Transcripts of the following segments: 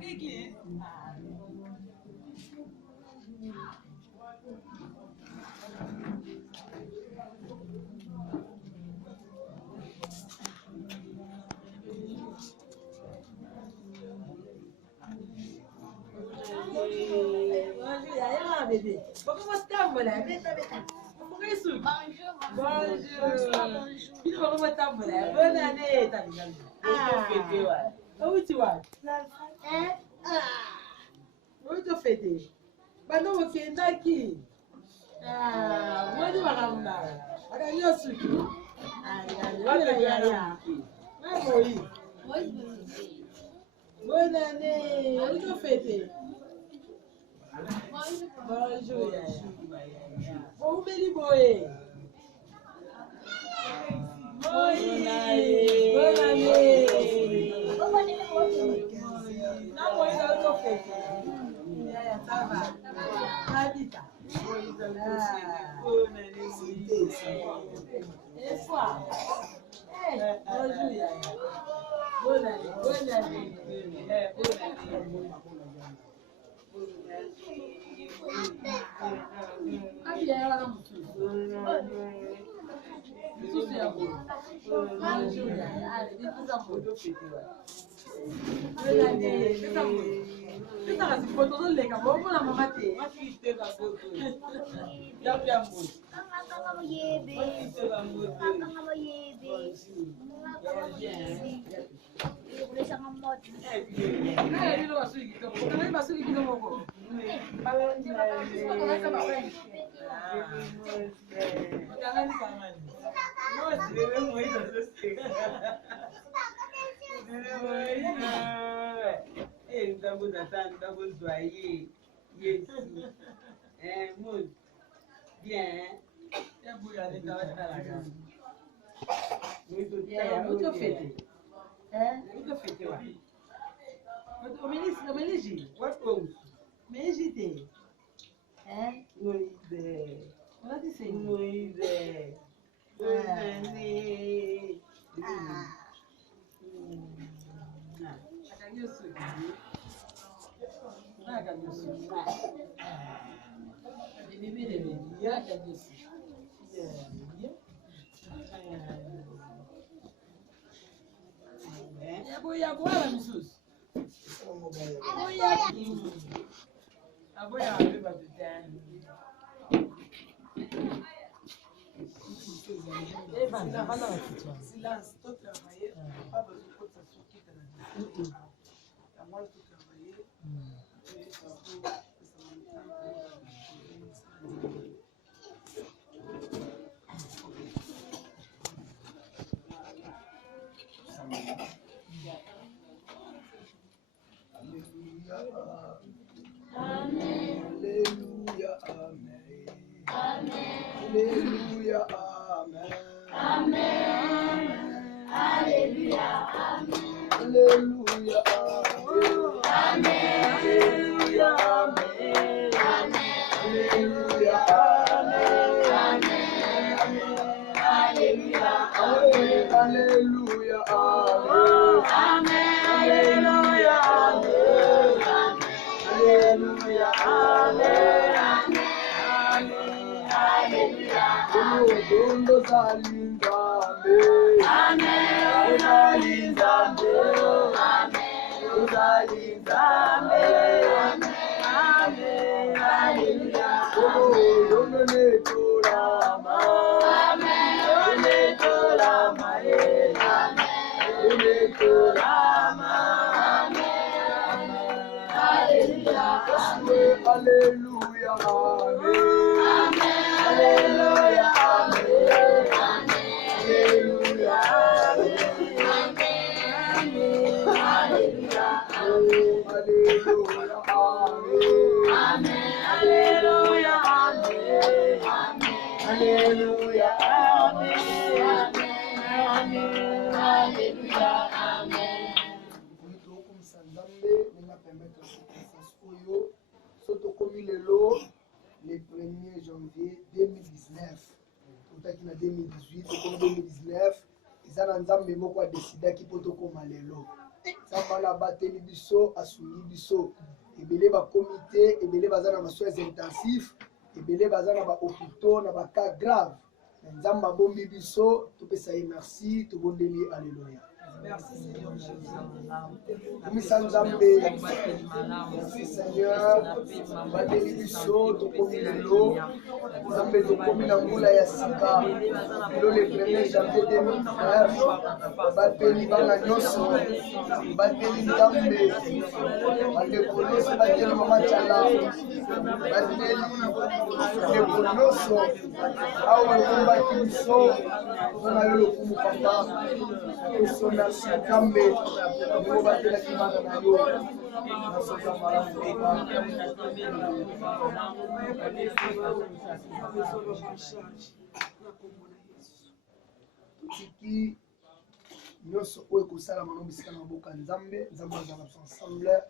Bébé. Bonjour. Bonne année. Où tu vas? Où tu fêtes? Bano okendaki. Mwadi wakamna. Akanyo suki. Wala yaya. Moi. Bonne année. Où tu fêtes? Bonjour. Bon beli boy. Bonne année. Bonne année. Na moi dans le fête. Ça va. Habita. Bonne année. Et toi? Bonjour. Bonne année. Bonne année. Bonne année. Silence, tout travailler, pas besoin de ça sur qui moi tout travailler. Alléluia, amen. Alléluia, amen. Amen. Alléluia, amen. Alléluia, amen. Alléluia, amen. Alléluia, amen. Alléluia, amen. Alléluia, amen. Alléluia, amen. Alléluia, amen. Alléluia, Ondo Salinzambe. Amen. Salinzambe. Amen. Salinzambe. Amen. Alléluia. Ondo Netorama. Amen. Netorama. Amen. Netorama. Alléluia, alléluia, amen. Alléluia, amen. Alléluia, amen. Alléluia, amen. Alléluia, amen. Alléluia, amen. Alléluia, amen. Le 1er janvier 2019. Tout qui 2018, comme 2019, ils ont décidé qu'il faut qu'on lelo. Zambala bateli biso asuli biso ebele ba comité ebele bazana ba soins intensifs ebele bazana ba hôpitaux na ba cas grave nzamba bombi biso topesa ye merci tobondeli alléluia. Merci Seigneur Jésus. Merci Seigneur. Bateli biso tokomi lelo. Nzambe tokomi na ngula ya sika. Lelo le 1er janvier 2019. Bateli bana nyonso. Bateli Nzambe. Bandeko nyonso bateli mama Tchala. Bateli ndeko nyonso. Awa okombaki biso. Mpona yo lokumu papa. Tosona Nzambe. Ngo batela kimana na yo. Nasoza malamu papa. Tiki nyonso oyo ekosalama na bisika na mboka Nzambe. Nzambe azala ensemble.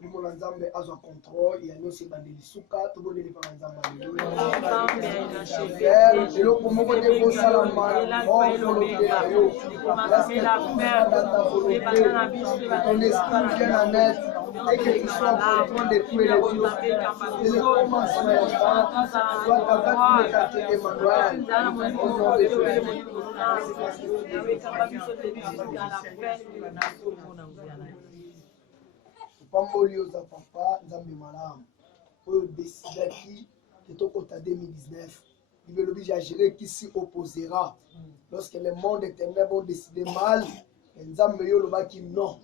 Limona Nzambe azwa contrôle ya nyonso ebandeli suka tobondeli mpa na Nzambe eloko moko te kosalama volonté na yo ton esprit vient en aide et que tu sois content de tout et de Dieu et le commencement ya temps soit avec le quartier Emmanuel au nom de Jésus. Pamboli oza papa Nzambe malamu oyo décidaki que tokota 2019 bibelobi ja gérer qui s'y opposera lorsque le monde éternel vont décider mal Nzambe yo lobaki non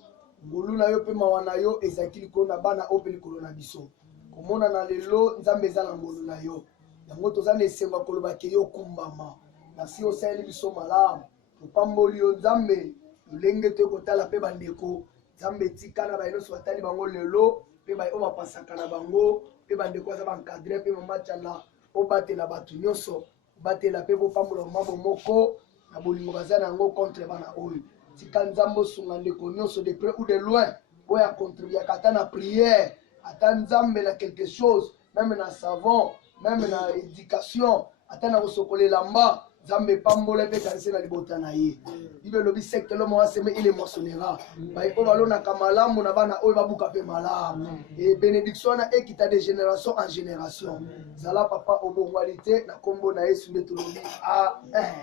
ngolu na yo pe mawa na yo ezaki likolo na bana oyo pe likolo na biso komona na lelo Nzambe eza na ngolu na yo yango toza na esengo kolobaki yo kumbama nasi osali biso malamu topamboli yo Nzambe lolenge tokotala pe bandeko Nzambe tika na baino so batali bango lelo pe ba o bapasaka na bango pe bandeko za bankadre pe mama Tchala o batela batu nyonso batela pe bo pambola mabo moko na bolingo bazana yango contre bana oyo tika Nzambe sunga ndeko nyonso de près ou de loin o ya contribuer kata na prière ata Nzambe na quelque chose même na savon même na éducation ata na kosokolela mba Nzambe pambola pe kanise na libota na ye bibe lobi secte lo mo aseme il émotionnera ba ko balona kamalamu na bana oyo babuka pe malamu et bénédiction na ekita de génération en génération zala papa obongwalité na kombo na Yesu nde tolobi amen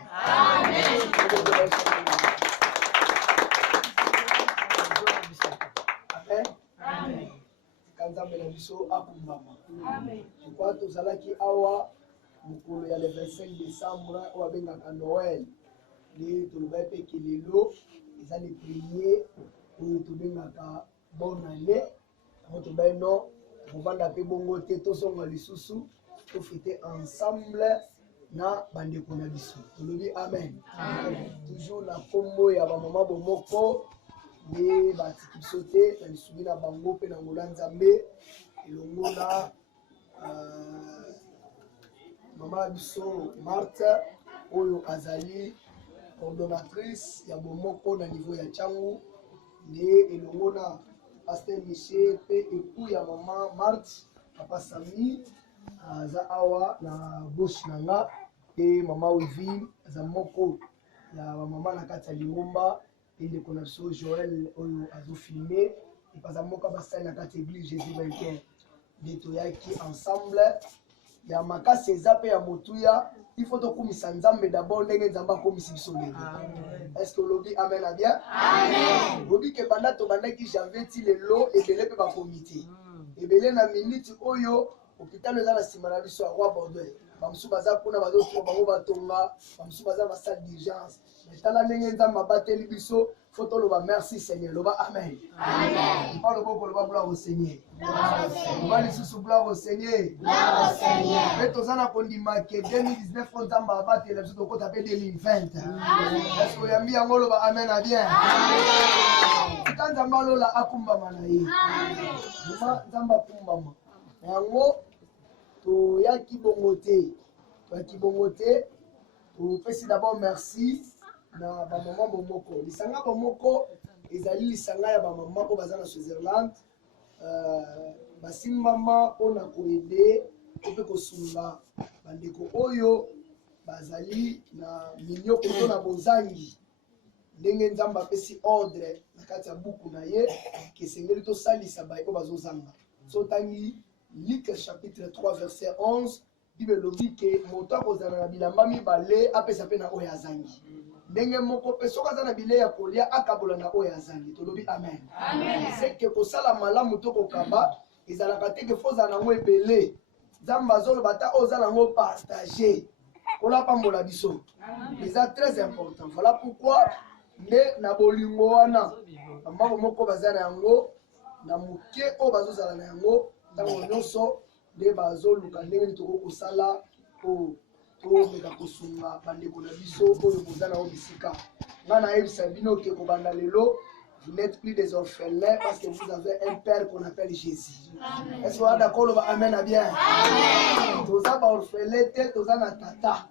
amen amen kanzambe na biso akumbama amen kwa tozalaki awa mukolo ya le 25 décembre oyo abengaka Noël nde toloba pe kelelo eza le premier oyo tobengaka bonne année yango tobai non kovanda mpe bongo te tozonga lisusu tofete ensemble na bandeko na biso tolobi amen toujours na kombo ya bamama bomoko nde batiki biso te na lisubi na bango mpe na ngola Nzambe elongo na mama biso Marthe oyo azali coordonnatrice ya bomoko na niveau ya Tchangu nde elongo na Pasteur Michel pe époux ya mama Marthe papa Sami aza awa na bouche na nga pe mama Wivine aza moko ya mama na kati ya Lingomba pe ndeko na biso Joël oyo azofilme epaza moko basali na kati ya église Jésus vainqueur nde toyaki ensemble ya makasi eza pe ya motuya il faut tokumisa Nzambe d'abord ndenge Nzambe akomisi biso lelo est-ce que lobi amen a bien amen lobi ke banda to bandaki janvier ti lelo ebele pe bakomite ebele na minute oyo hôpital eza na nsima na biso ya roi Bordeaux bamosusu baza kuna bazotuma bango batonga bamosusu baza basale d'urgence mais tala ndenge Nzambe abateli biso faut toloba merci Seigneur loba amen amen pas le bon loba gloire au Seigneur loba lisusu gloire au Seigneur mais tozana kondima ke 2019 fo Nzambe abatela biso tokota pe 2020 est-ce que yambi yango loba amen a bien amen tika Nzambe alola akumbama na ye loba Nzambe akumbama yango toyaki bongo te topesi d'abord merci na bamama bomoko lisanga bomoko ezali lisanga ya bamama oyo baza na Switzerland basimbama mpona koede mpe kosunga bandeko oyo bazali na milioko to na bozangi ndenge nzambe apesi ordre na kati ya buku na ye kesengeli tosalisa baye oyo bazozanga so otangi Luc chapitre 3 verset 11 bible elobi ke moto akozala na bilamba mibale apesa mpe na oyo azangi ndenge moko mpe soki aza na bilei ya kolia akabola na oyo azangi tolobi amen seke kosala malamu to kokaba ezalaka te ke fo ozala nango ebele nzambe azoloba ata oyo oza nango partage kola pambola biso eza très important voilà pourquoi nde na bolingo wana bamako moko baza na yango na moke oyo bazozala na yango ntango nyonso nde bazoluka ndenge nini tokokosala po tomeka kosunga bandeko na biso oyo boza na oyo bisika ngai nayebisa bino ke kobanda lelo vous n'êtes plus des orphelins parce que vous avez un père qu'on appelle Jésus. Est-ce que vous êtes d'accord? Amen à bien. Toza ba orphelin te, toza na tata.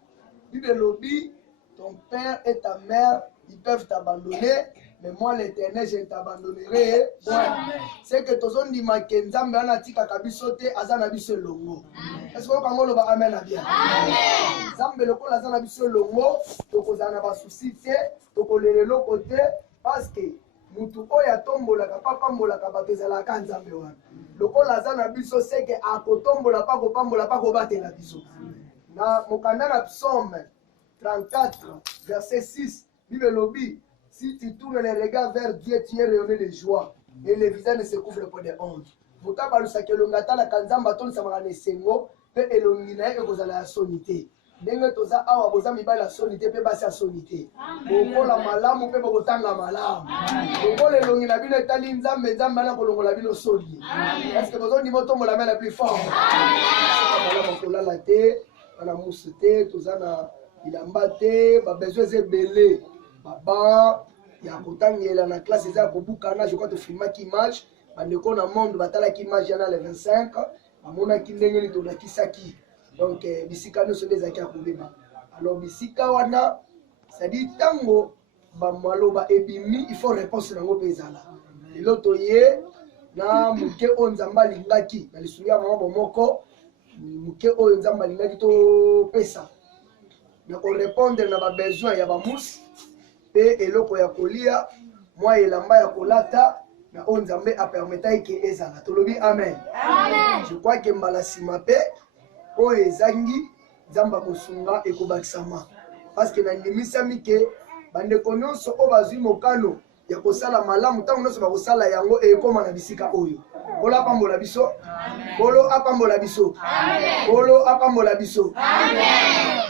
Bible lobi, ton père et ta mère, ils peuvent t'abandonner, mais moi l'Éternel, je ne t'abandonnerai point. C'est que tozo ndima ke nzambe ana tika kabiso te, azana biso longo. Est-ce que vous êtes d'accord? Amen à bien. Nzambe lokola azana biso longo, tokozana ba souci te, tokolele loko te, parce que mutu oyo atombolaka pa pambolaka bato ezalaka nzambe wana lokola aza na biso seke akotombola pa kopambola pa kobatela biso na mokanda na psaume 34 verset 6 bible lobi si tu tournes les regards vers Dieu tu es rayonné de joie et le visage ne se couvre pas de honte moto abalusaka elongi atalaka nzambe atonisamaka na esengo mpe elongi na ye ekozala ya soni te ndenge toza awa boza mibali ya soni te mpe basi ya soni te bokola malamu mpe bokotanga malamu bokola elongi na bino etali nzambe nzambe ana kolongola bino soni parceke bozondima otombola mai na plus fort malamu kolala te bana musu te toza na bilamba te babesoin eza ebele baba ya kotangela na classe eza ya kobukana je crois tofilmaki image bandeko na monde batalaki image yana le 25 bamonaki ndenge nini tolakisaki donc bisika nyonso nde ezalaki ya kobeba alors bisika wana cestadire ntango bamaloba ebimi il faut réponse nango mpe ezala lelo toye na moke oyo nzambe alingaki na lisungi ya mama bomoko moke oyo nzambe alingaki topesa na korépondre na babesoin ya bamusi mpe eloko ya kolia mwa elamba ya kolata na oyo nzambe apermetaki ke ezala tolobi amen je crois ke mbala nsima mpe oyo ezangi nzambe akosunga ekobakisama parceke nandimisami ke bandeko nyonso oyo bazwi mokano ya kosala malamu ntango nyonso bakosala yango ekoma na bisika oyo kolo apambola biso kolo apambola biso kolo apambola biso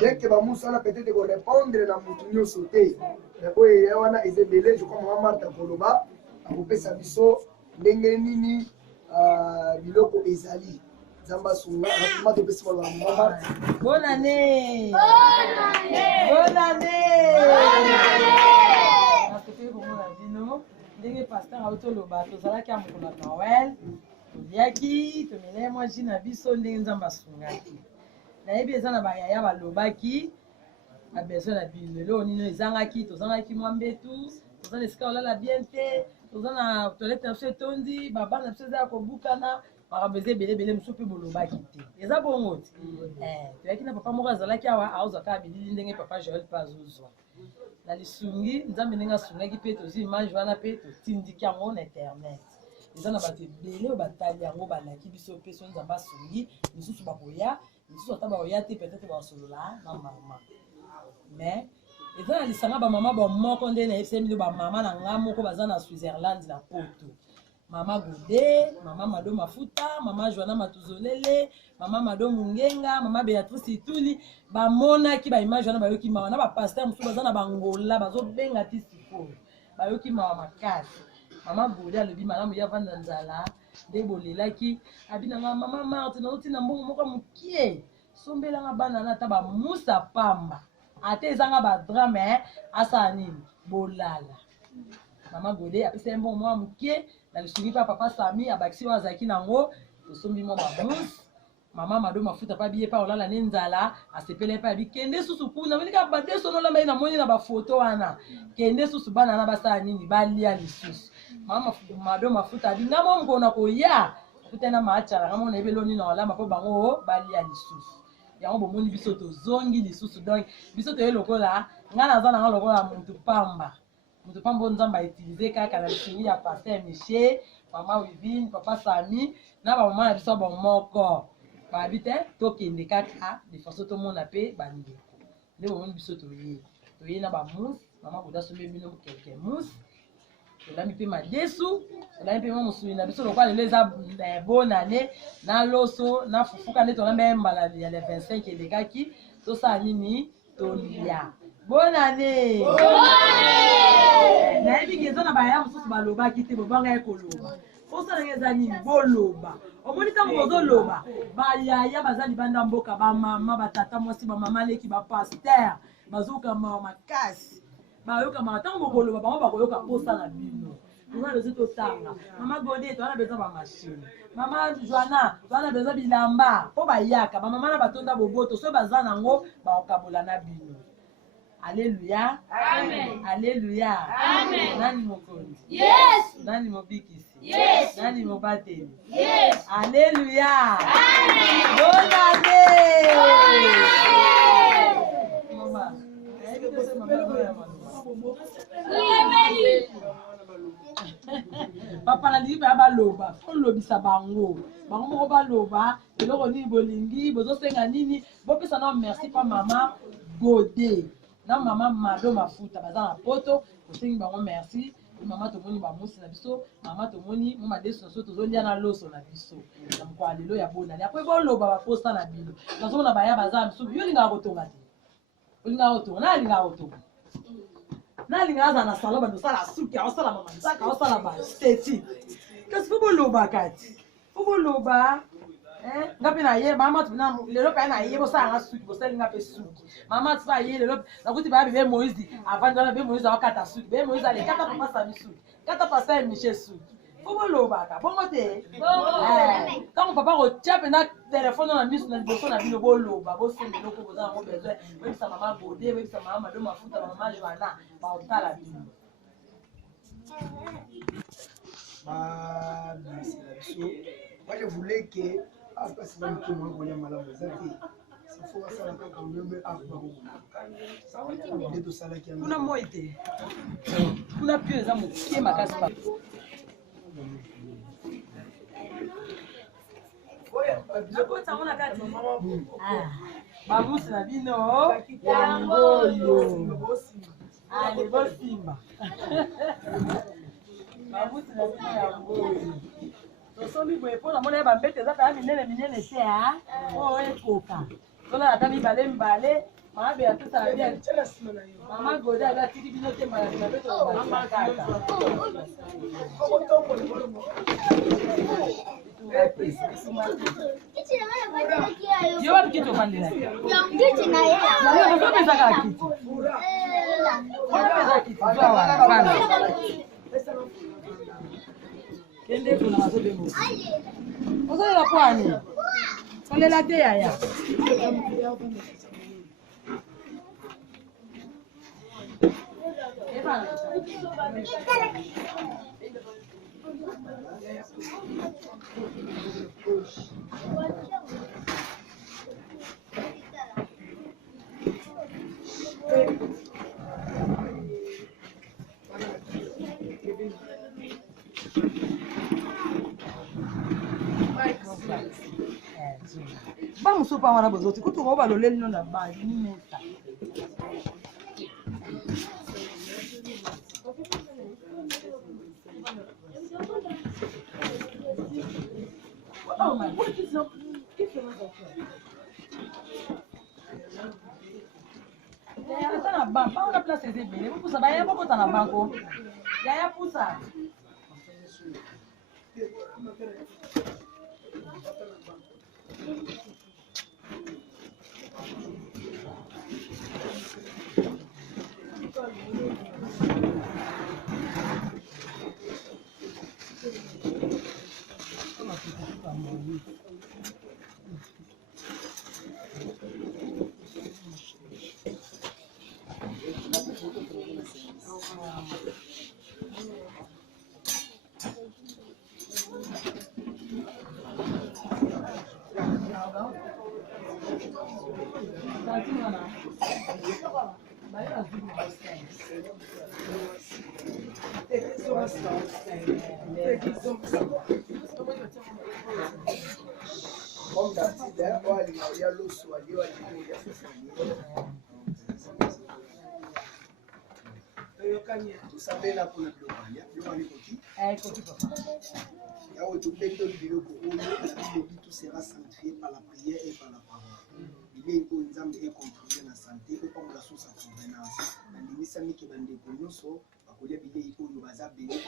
deke bamusu wana peut-être korépondre na motu nyonso te oyo eya wana eza ebele je crois mama marta koloba akopesa biso ndenge nini biloko ezali Zamba sunga rapidement de pesi maloba mama. Bonne année. Bonne année. Parce que comme on a dit nous, ndenge pasteur auto loba tozalaki ya mokolo ya Noël, toliaki, tomele mwa jus na biso ndenge nzamba sungaki. Nayebi eza na bayaya balobaki abesoin na bino lelo nino ezangaki tozangaki mwa mbetu, toza na esika olala bien te, toza na toilette na biso etondi, babana na biso eza ya kobukana. Barabe ebele mosusu mpe bolobaki te eza bongo te toyaki na papa moko azalaki awa aozwaka bilili ndenge papa Joel mpe azozwa na lisungi nzambe ndenge asungaki mpe tozwi image wana mpe totindiki yango na internet eza na bato ebele oyo batali yango balaki biso mpe so nzambe asungi misusu bakoya misusu ata bakoya te peut-être bakosolola na mama mais eza na lisanga bamama bamoko nde nayebisa bino bamama na nga moko baza na Switzerland na poto Mama Gode, Mama Mado Mafuta, Mama Joana Matuzolele, Mama Mado Mungenga, Mama Beatrice Ituli, bamona ki ba image wana bayoki mawa na ba pasteur musu baza na bangola bazo benga ti siko. Bayoki mawa makasi. Mama Gode alobi malamu ya vanda nzala, de bolelaki, abina mama Marthe na uti na mbongo moko mukie. Sombela nga bana na ta ba musa pamba. Ate ezanga ba drame asa nini bolala. Mama Gode apesa mbongo mwa mukie. Na lisungi pa papa Sami abakisi wa zaki nango tosombi mo mabus mama Mado Mafuta pa biye pa olala nenzala asepele pa bikende susu kuna menika bade sono la mai na moni na ba photo wana kende susu bana na basa nini balia lisusu mama Mado Mafuta binga mo ngona ko ya kutena maachara kama na ebelo ni na wala mapo bango balia lisusu yango bomoni biso to zongi lisusu donc biso to elokola ngana za na lokola muntu pamba moto pambo nzamba utiliser kaka na lisengi ya Pasteur Michel, Mama Wivine, Papa Sami, na ba mama na biso ba moko. Ba bite tokende kaka de façon to mona pe bandeko. Nde bo biso toye na ba mousse, mama boda sombe bino quelques mousse. Tolami pe madesu, tolami pe musuli na biso lokwa leza bonne année na loso na fufuka nde tolamba mbala ya le 25 elekaki to sa nini tolia. Bonne année. Na ebi kezo na baya mususu baloba kite bobanga ekoloba. Osa ngeza nini boloba. Omoni tango bozoloba bayaya bazali banda mboka ba mama batata mwasi ba mama leki ba pasteur bazuka makasi bayoka matango boloba bango bakoyoka posa na bino. Nous avons besoin de tanga. Maman Godé, tu as besoin de machine. Maman Joanna, tu as besoin de bilamba. Po ba yaka, ba maman na batonda boboto, so bazana ngo ba okabola na bino. Alléluia. Amen. Alléluia. Amen. Nani mokonzi? Yes. Nani mobikisi? Yes. Nani mobateli? Yes. Alléluia. Amen. Bonne année. Maman. Papa na libi ba loba, on lobisa bango. Bango moko ba loba, eloko nini bolingi, bozo senga nini, bopesa na merci pa mama Godé. Na mama Mado Mafuta baza na poto, bosengi bango merci. Mama tomoni ba musi na biso, mama tomoni mama deso so tozolia na loso na biso. Na mko lelo ya bona. Après bo loba ba posta na bino. Nazo na baya baza biso, yo linga kotonga te. Olinga kotonga, na linga kotonga. Na linga za na salon ba do sala suki, a sala mama, saka o sala ba steti. Kasi fo bo loba kati. Fo bo loba ngapi na ye mama tuna lelo pa na ye bo sala suki, bo sala ngapi suki. Mama tsa ye lelo na kuti ba bebe Moïse avant na bebe Moïse akata suki. Bebe Moïse ale kata papa Sami suki. Kata Pasteur Michel suki. Fo bo loba ka. Bongo te. Quand papa ko tiape na téléphone na miso na liboso na bino bo loba, bo sembe loko bo za ngo besoin. Même sa mama Godé, même sa mama Mado Mafuta, mama Joanna, ba otala bino. Moi je voulais que après ça me tout moi voyant malade ça c'est faut ça la quand même après ça va être ça là qui Kuna moite. Kuna pio za mukie makasi pa. Nakota mona kati. Ba musi na bino yango yo. Ale bo simba. Ba musi na bino yango yo. Tosombi boye pona mona ba mbete za ta minene te ha. O ekoka. Tola ata mibale mbale. Mama be atuta bien. Mama Godé aga tiki bino te mala na beto ba kaka. Yo wapi kitu bandila? Kiti na yeye. Yo ndio pesa kaka kitu. Pesa kitu sawa bana. Kende kuna mazobe mo. Ozo la kwani? Kale la te yaya. Vamos supar uma boa outra. Quanto rouba lo lendo na base, nem meta. Oh my, what is up? Keep your mouth shut. Ya tá na banca, para pra vocês verem. Vou puxar, vai vou botar na banco. Ya puxa. Comme d'habitude, il y a l'eau soit il y a tout ça là pour le tout sera sanctifié par la prière et par la parole. Il est pour une âme et contribuer à la santé et pour la source à convenance.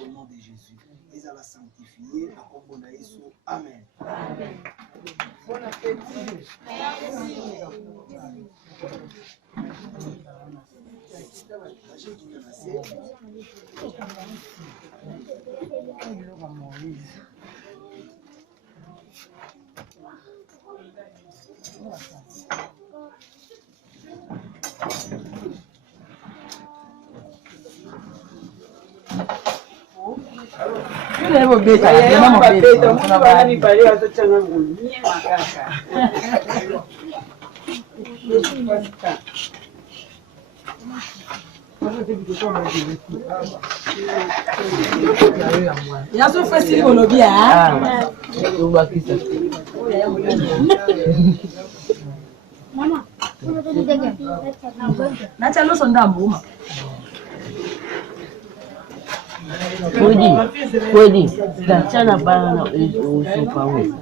Au nom de Jésus, ils allaient sanctifier à Kombona Yesu. Amen. Bon appétit. Il y a ce festival au bien. Maman, Kweli, tachana bana usopa wewe.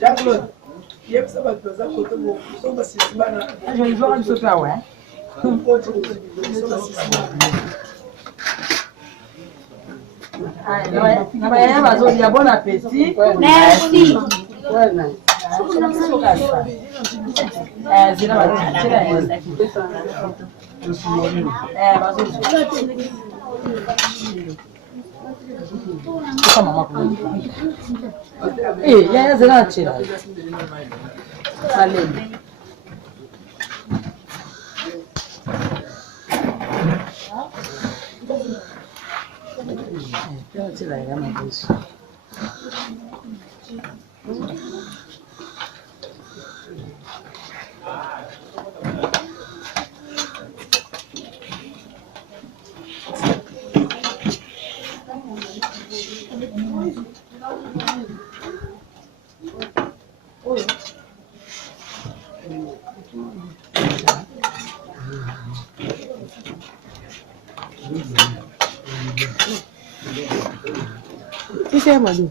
Jacques-Claude, il y a ça va te faire côté bon, ça va se sibana. Je vais voir un peu ouais. Bon appétit. merci. C'est Amadou.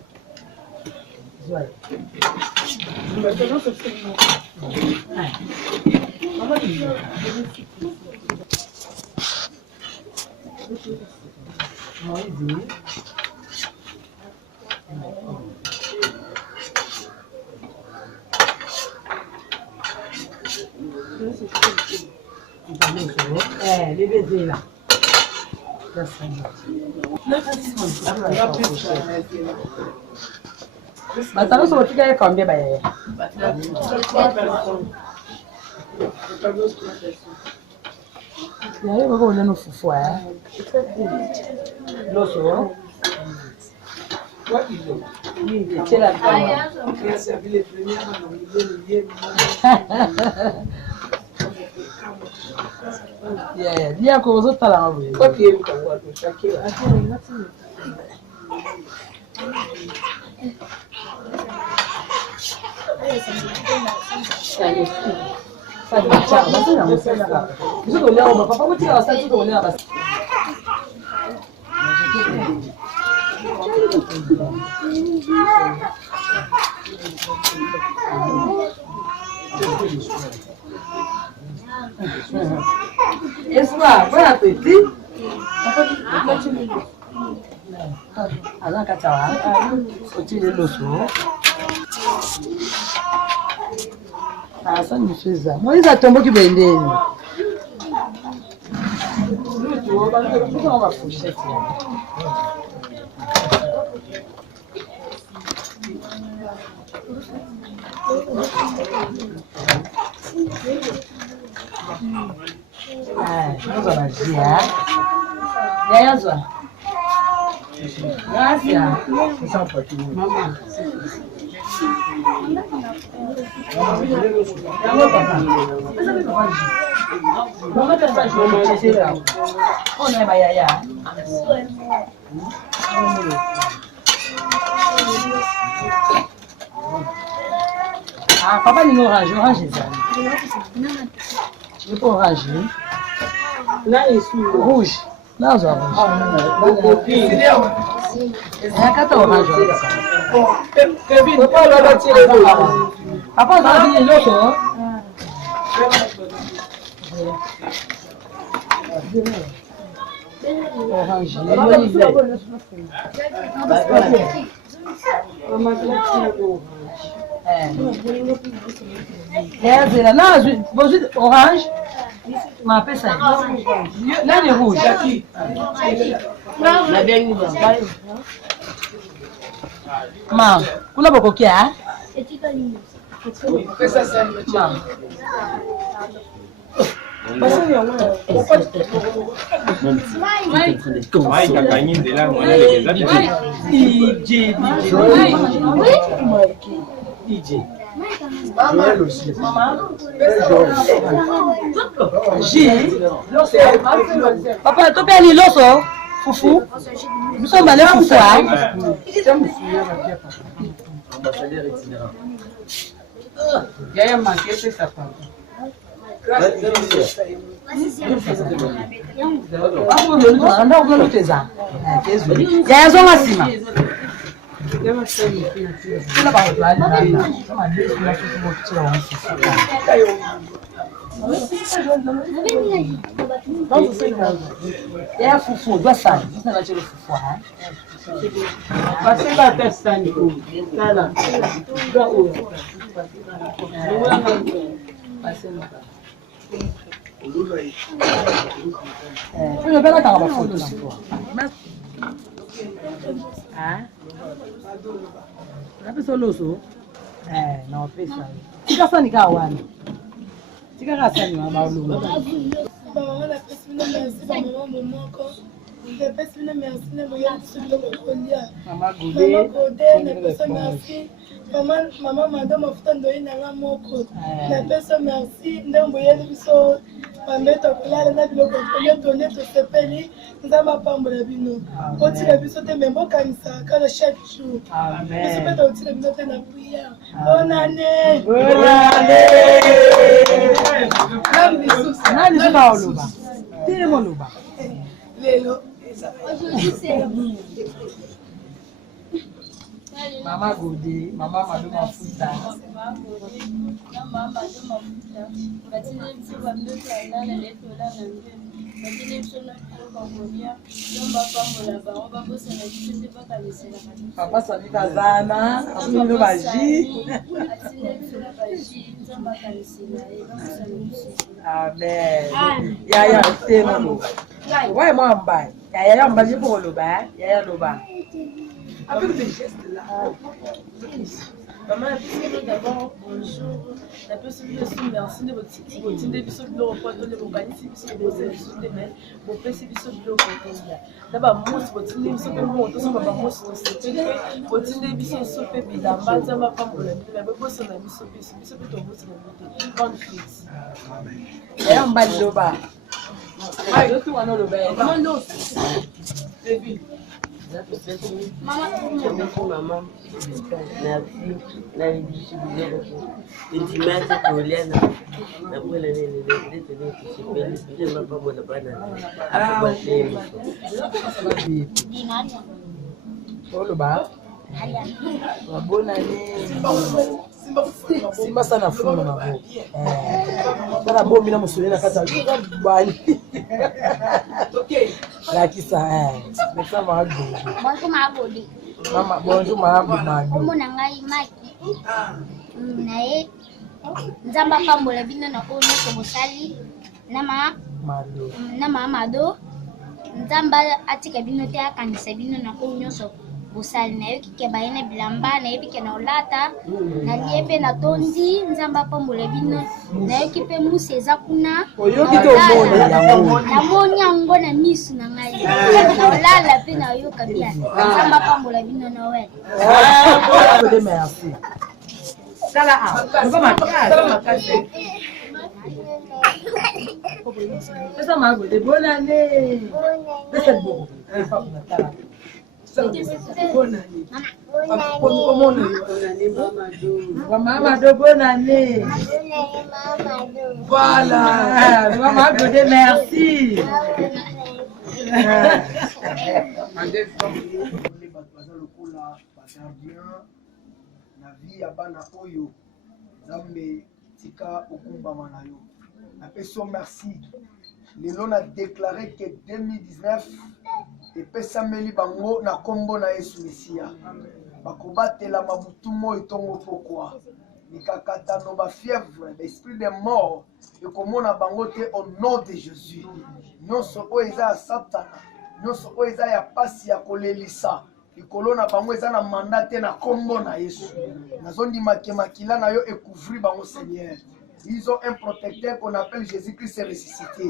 Les baisers là. Matano so tika ya kwambia ba yeye. Ya yeye bako neno fufu eh. Loso. Ni chela kama. C'est les premiers à nous Yeah, dia ko zo tala mabu. Kopi yetu kwa tushakiwa. Espoir, bon appétit. Azan katawa, otile loso. Asa nifiza. Moiza tomboki bendeni. Lutu, bana ba fusheti. Nazo na jia. Yaya zwa. Gracias. Mama. Mama tá jogando geral. Onde é Yaya? Ah, papa ni orange, orange ça. Je peux orange. Là est rouge. Là je rouge. Cata orange. Papa va tirer l'eau. Papa va venir l'autre. Orange. Là, orange, ma appelle ça. Là, les rouges. Ma, kuna bokokia, hein? Papa, tu peux aller l'osso, foufou. Nous sommes allés foufou. Il y a un manqué, c'est ça. Não precisa. Tika sani kawana. Tika kasani mama ulu. Maman la personne merci maman momoko. La personne merci ne moya sur le colia. Mama Maman godé la personne merci. Maman madame mafuta ndo ina moko. La personne merci ndembo yeli biso pameto kulala na biloko kolia donner to sepeli nzamba pambola bino. Oti la biso te membo kanisa kala chaque jour. Amen. Biso peta oti la bino te na prière. Bonne année. Bonne année. Nani zika oluba? Tire moluba. Lelo. Mama Gode, Mama Madu Mafuta. Papa Sabika Zana, Asunu Baji. Amen. Yaya Temo. Ouais, moi, Mbaye. Yaya Mbaye pour le bas. Yaya Loba. Avec des gestes là. Maman, d'abord, bonjour. La personne qui est merci de votre site. Vous avez des bureaux pour donner vos balises, vous avez des sous-témènes, vous avez des bureaux pour donner. D'abord, moi, vous avez des bureaux pour donner, vous avez des bureaux pour donner, vous avez des bureaux pour donner, vous avez des bureaux pour donner, vous avez des bureaux pour donner, vous avez des bureaux Maman, merci. La rédition du dimanche, après l'année, je ne pas mon banane. Bonne année. Simba sana funo na bo. Sana bo mina musulina kata bali. Lakisa Neksa mago. Bonjour Magodi. Mama bonjour mago mago. Omo na ngai maki. Nae nzamba pambola bino na ono ko mosali na mama mado. Nzamba atika bino te akanisa bino na ko nyonso bosali nayoki ke bayene bilamba nayebi ke na olata nalie mpe natondi nzambe apambola bino nayoki mpe musi eza kuna namoni yango na misu na ngai na olala mpe nayoka bien nzambe apambola bino Noel. Pesa mago de bonne année. Pesa beaucoup. Maman de bonne année. Voilà. Maman de merci. Na vie ya bana oyo Nzambe tika okumbama na yo. Napeso merci. Lelo na déclaré que 2019 epesameli bango na kombo na Yesu Mesia. Bakobatela mabutu mo etongo pokwa. Mikakatano ba fièvre, l'esprit de mort ekomona bango te au nom de Jésus. Nyonso oyo eza ya Satana, nyonso oyo eza ya pasi ya kolelisa. Likolo na bango eza na mandat te na kombo na Yesu. Nazondima ke makila na yo ekouvri bango Seigneur. Ils ont un protecteur qu'on appelle Jésus-Christ ressuscité.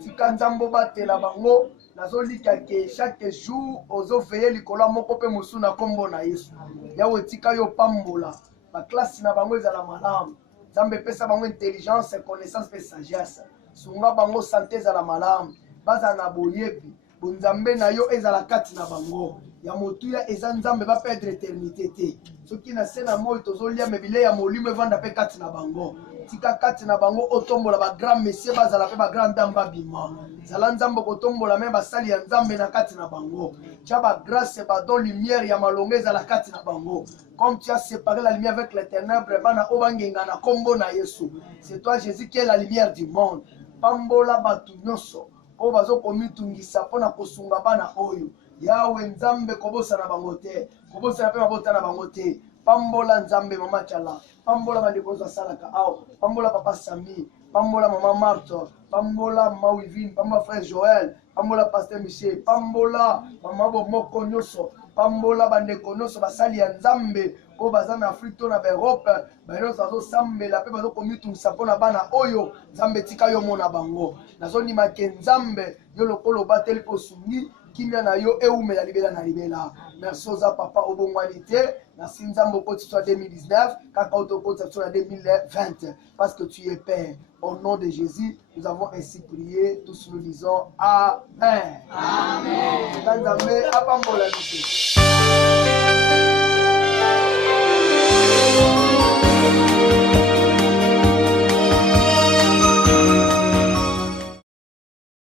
Tika nzambo batela bango nazolika ke chaque jour ozo veiller likolo moko pe musu na kombo na Yesu. Yawe tika yo pambola. Ba classe na bango ezala malamu. Nzambe pesa bango intelligence, connaissance pe sagesse. Sunga bango santé ezala malamu. Baza na boyebi. Bonzambe na yo ezala kati na bango. Ya motuya eza nzambe ba perdre éternité te. Soki na sena moyo tozolia mebile ya molimo evanda pe kati na bango. Tika kati na bango otombola ba grand messieurs bazala pe ba grand dame babima. Zala nzambe kotombola me basali ya nzambe na kati na bango. Tia ba grâce ba don lumière ya malonga ezala kati na bango. Comme tu as séparé la lumière avec les ténèbres, bana obangenga na kombo na Yesu. C'est toi Jésus qui est la lumière du monde. Pambola batu nyonso o bazo komitungisa pona kosunga bana oyo. Yawe nzambe kobosa na bango te. Kobosa na pe mabota na bango te. Pambola nzambe mama chala. Pambola bandikozo salaka ao. Pambola papa Sami. Pambola mama Marthe. Pambola mama Wivine. Pambola frère Joël. Pambola pasteur Michel. Pambola mama Bomoko nyonso. Pambola bandeko nyonso basali ya nzambe ko baza na Afrique na Europe. Bayo sazo sambela pe bazo komitungisa pona bana oyo nzambe tika yo mona bango. Nazondima ke nzambe yo lokolo bateli posungi. Kimia na yo eume ya libela na libela. Merci aux papa au bon qualité. Merci nzambo koti soit 2019, kaka autokoti soit 2020 parce que tu es Père. Au nom de Jésus, nous avons ainsi prié, tous nous disons Amen. Amen.